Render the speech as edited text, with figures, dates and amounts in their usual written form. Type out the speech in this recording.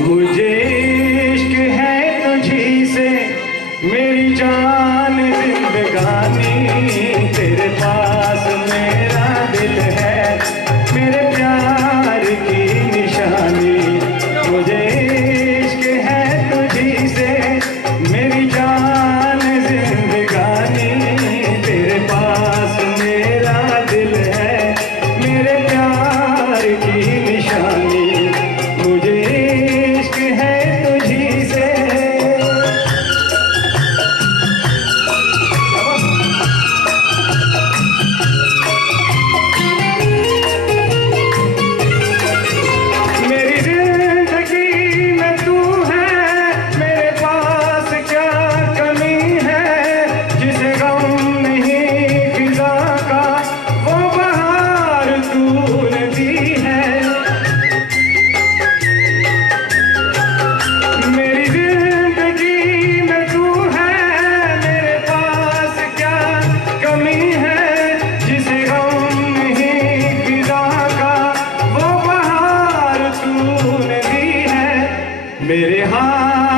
मुझे इश्क है तुझी से मेरी जान जिंदगानी, तेरे पास मेरा दिल है मेरे प्यार की निशानी। मुझे इश्क है तुझी से मेरी जान जिंदगानी, तेरे पास मेरा दिल है मेरे प्यार की निशानी। मुझे इश्क है तुझी से। मेरी जिंदगी में तू है, मेरे पास क्या कमी है, जिसे गम नहीं फिजा का वो बहार तूने दी है। मेरी जिंदगी में तू है, मेरे पास क्या कमी है, जिसे गम नहीं फिजा का वो बहार तूने दी है। मेरे हाथ